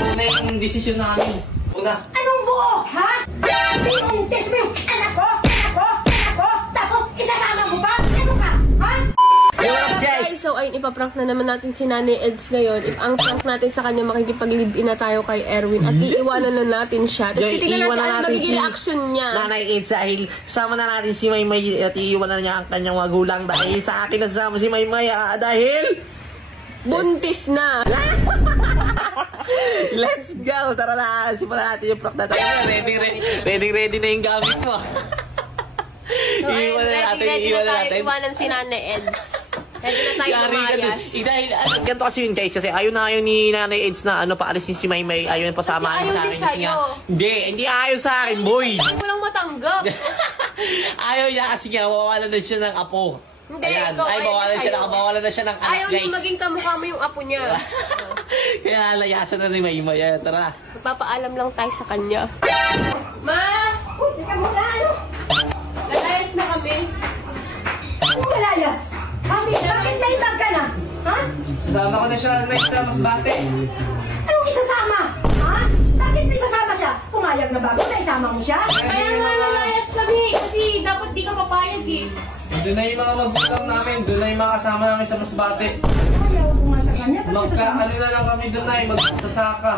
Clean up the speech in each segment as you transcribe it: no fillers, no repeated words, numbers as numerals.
Una yung desisyon namin. Una. Anong buo, ha? Pinuntis mo yung anak ko, tapos isasama mo ba? Ano ka, ha? Guys, so ayun, ipaprank na naman natin si Nanay Eds ngayon. Ang prank natin sa kanya, makikipag-live-in na tayo kay Erwin. At iiwanan na natin siya. Tapos titignan natin ano magiging reaction niya. Nanay Eds, dahil sama na natin si Maymay at iiwanan niya ang kanyang magulang. Dahil sa akin nasama si Maymay dahil buntis na. Let's go! Tara na, simulan natin yung prank natin. Ready na yung gamit mo. So ayun, ready na tayo iwanan si Nanay Eds. Ready na tayo lumayas. Ganito kasi yun guys, kasi ayaw ni Nanay Eds na paalisin si Maymay, ayaw na pasamahan sa akin. Hindi ayaw sa akin, boy. Hindi ko lang matanggap. Ayaw niya kasi nga, mawawalan na siya ng apo. Hindi, ayan. Ay, bawalan na siya ng anak, ayaw guys. niya maging kamukha mo yung apo niya. Kaya layasan na ni Maymay. Tara. Magpapaalam lang tayo sa kanya. Ma! Teka muna, ano? Lalayas na kami. Anong malayas? Mami, bakit naibag ka na? Ha? Sasama ko na siya next sa Masbate. Anong isasama? Ha? Bakit may isasama siya? Pumayag na bago na isama mo siya? Kaya nga lalayas kami kasi dapat di ka papayag eh. Doon na yung mga magulang namin, doon na yung mga kasama namin sa Masbate. Ayaw ko nga sa kanya. Ano na lang kami doon na magsasaka.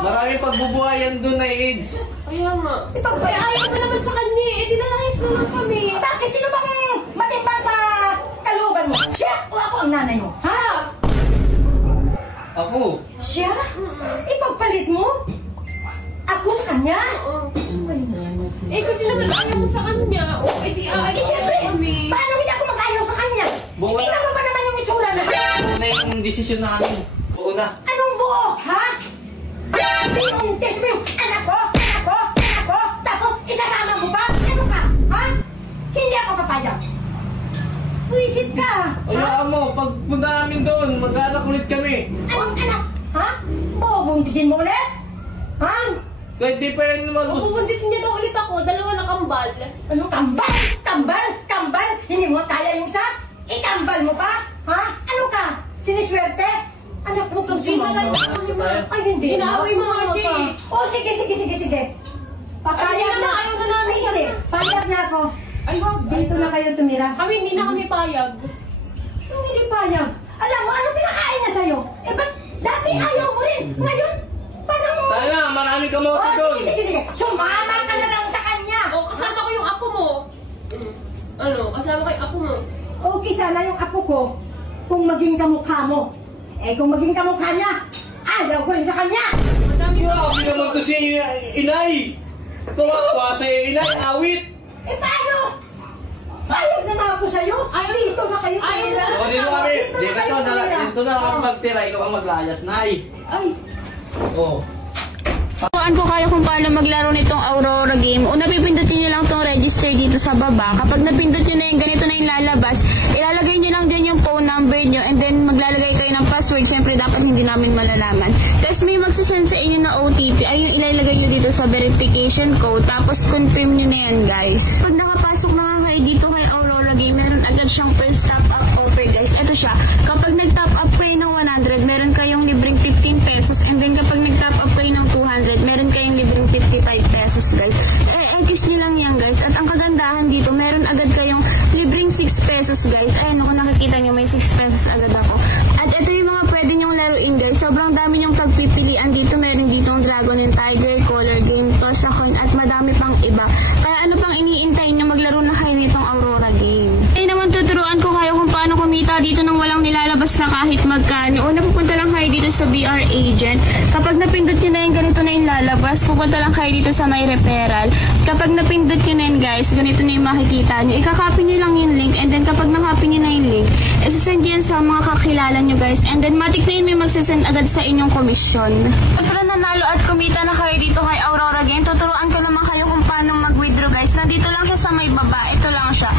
Maraming pagbubuhayan doon na AIDS. Kaya nga. Kaya ayaw mo naman sa kanya eh. Dinalayas na lang kami. Bakit? Sino bang matimbang sa kalooban mo? Siya o ako ang nanay mo? Ha? Ako? Siya? Ipagpalit mo? Ako sa kanya? Eh kasi naman ayaw mo sa kanya. Siyempre, paano hindi ako mag-ayaw sa kanya? Tingnan mo ba naman yung itsura na? Una yung desisyon namin. Una. Anong buo, ha? Pinuntis mo yung anak ko, tapos isasama mo ba? Ano ka, ha? Hindi ako papayag. Wisit ka, ha? Ayaw mo, pagpunta namin doon, mag-anak ulit kami. Anong anak? Ha? Bubuntisin mo ulit? Ha? Kahit di pa yan naman. Bubuntisin niya daw ulit ako, dalawa na kambal. Ano kambal? Hindi mo kaya yung isa? Ikambal mo pa? Ha? Ano ka? Siniswerte? Anak mo itong sumama. Ay, hindi. Inaaway mo nga siya eh. Oh, sige. Papayag na. Ayaw na namin. Ay, hindi. Payag na ako. Ay, dito na kayo tumira. Hindi na kami payag. Hindi payag. Alam mo, ano pinakain niya sa'yo? Eh, ba't dati ayaw mo rin? Ngayon, parang... Tayo na, marami kamote doon. Sige. Sumama ka na lang sa kanya. O, kasama ko yung apo mo. Kasama ko yung apo mo. Okay, sana yung apo ko kung maging kamukha mo. Eh, kung maging kamukha niya, ayaw ko yun sa kanya. Grabe naman to si Inay. Kawawa sa Inay, awit. Eh, paano? Payag na nga ako sa'yo. Dito na kayo. Dito kami. Dito na kami magtira. Ikaw ang maglayas, Nay. Ay. Oo. Turuan ko kayo kung paano maglaro nitong Aurora game. Una, pipindutin nyo lang itong register dito sa baba. Kapag napindot nyo na yung ganito na yung lalabas, ilalagay nyo lang dyan yung phone number nyo and then maglalagay kayo ng password. Siyempre, dapat hindi namin malalaman. Tapos may magsasend sa inyo na OTP. Ay yung ilalagay nyo dito sa verification code. Tapos confirm nyo na yan, guys. Pag nakapasok na kayo dito kay Aurora game, meron agad siyang first top up offer, guys. Ito siya. Kapag nag-top up kayo ng 100, meron kayong libreng 15 pesos. And then kapag nag-top up kayo ng 200, meron kayong libreng 55 pesos, guys. Kiss nyo lang yan, guys. At ang kagandahan dito, meron agad kayong libreng 6 pesos, guys. Ayan, kung nakikita nyo, may 6 pesos agad ako. At ito yung mga pwede nyong laruin, guys. Sobrang dami nyong pagpipilian dito. Meron ditong Dragon and Tiger, Color Game, Toss a Coin, at madami pang iba. Kaya ano pang iniintay nyo, maglaro na kayo nitong Aurora game. Ay naman, tuturuan ko kayo kung paano kumita dito nang walang nilalabas na kahit magkano. Una, pupunta lang kayo dito sa BR Agent. Kapag napindot nyo na yung ganito na yung lalabas, pupunta lang kayo dito sa may referral. Kapag napindot nyo na yun, guys, ganito na yung makikita nyo. Ikakopy nyo lang yung link, and then kapag nakopy nyo na yung link, isasend yan sa mga kakilala nyo, guys, and then matik na yun may magsasend agad sa inyong komisyon. Kapag nanalo at kumita na kayo dito kay Aurora game, tuturuan ko naman kayo kung paano mag-withdraw, guys. Nandito lang siya sa may baba. Ito lang siya.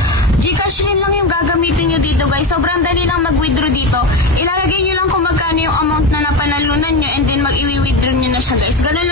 Gcash yun lang yung gagamitin nyo dito, guys. Sobrang dali lang mag-withdraw dito. Ilalagay nyo lang kung magkano yung amount na napanalunan nyo, and then mag-i-withdraw nyo na siya, guys. Ganun